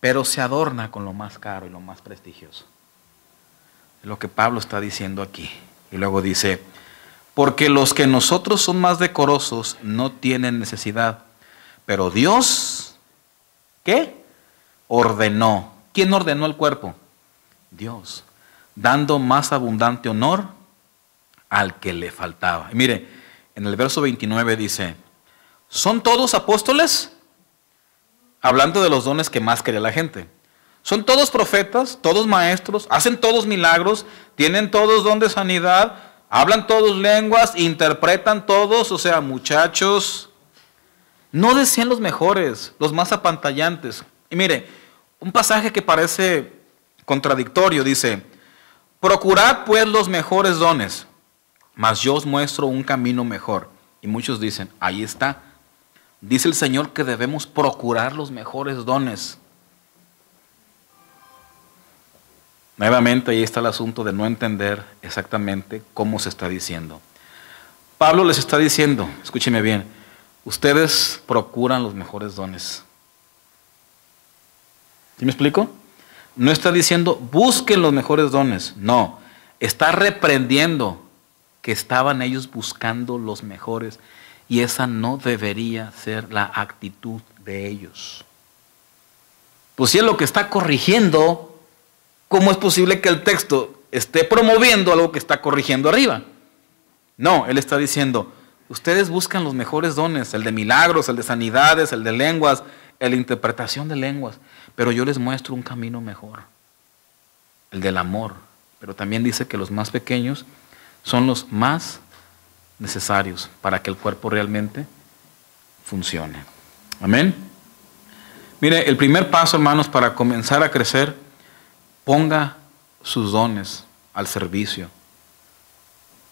pero se adorna con lo más caro y lo más prestigioso. Es lo que Pablo está diciendo aquí. Y luego dice, porque los que nosotros son más decorosos no tienen necesidad, pero Dios, ¿qué? Ordenó. ¿Quién ordenó el cuerpo? Dios, dando más abundante honor al que le faltaba. Y mire, en el verso 29 dice, ¿son todos apóstoles? Hablando de los dones que más quería la gente. ¿Son todos profetas, todos maestros, hacen todos milagros, tienen todos don de sanidad, hablan todos lenguas, interpretan todos? O sea, muchachos, no decían los mejores, los más apantallantes. Y mire, un pasaje que parece contradictorio dice, procurad pues los mejores dones, mas yo os muestro un camino mejor. Y muchos dicen, ahí está. Dice el Señor que debemos procurar los mejores dones. Nuevamente ahí está el asunto de no entender exactamente cómo se está diciendo. Pablo les está diciendo, escúcheme bien, ustedes procuran los mejores dones. ¿Sí me explico? No está diciendo busquen los mejores dones, no, está reprendiendo que estaban ellos buscando los mejores y esa no debería ser la actitud de ellos. Pues si es lo que está corrigiendo, ¿cómo es posible que el texto esté promoviendo algo que está corrigiendo arriba? No, él está diciendo, ustedes buscan los mejores dones, el de milagros, el de sanidades, el de lenguas, el de interpretación de lenguas, pero yo les muestro un camino mejor, el del amor. Pero también dice que los más pequeños son los más necesarios para que el cuerpo realmente funcione. Amén. Mire, el primer paso, hermanos, para comenzar a crecer, ponga sus dones al servicio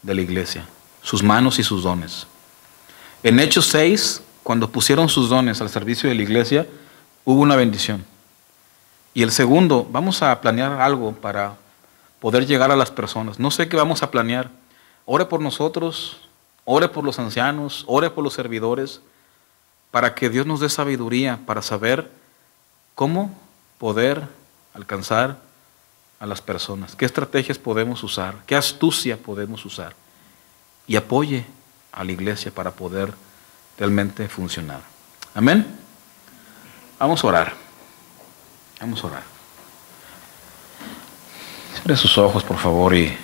de la iglesia, sus manos y sus dones. En Hechos 6, cuando pusieron sus dones al servicio de la iglesia, hubo una bendición. Y el segundo, vamos a planear algo para poder llegar a las personas. No sé qué vamos a planear. Ore por nosotros, ore por los ancianos, ore por los servidores, para que Dios nos dé sabiduría para saber cómo poder alcanzar a las personas, qué estrategias podemos usar, qué astucia podemos usar, y apoye a la iglesia para poder realmente funcionar. Amén. Vamos a orar. Vamos a orar. Cierre sus ojos, por favor, y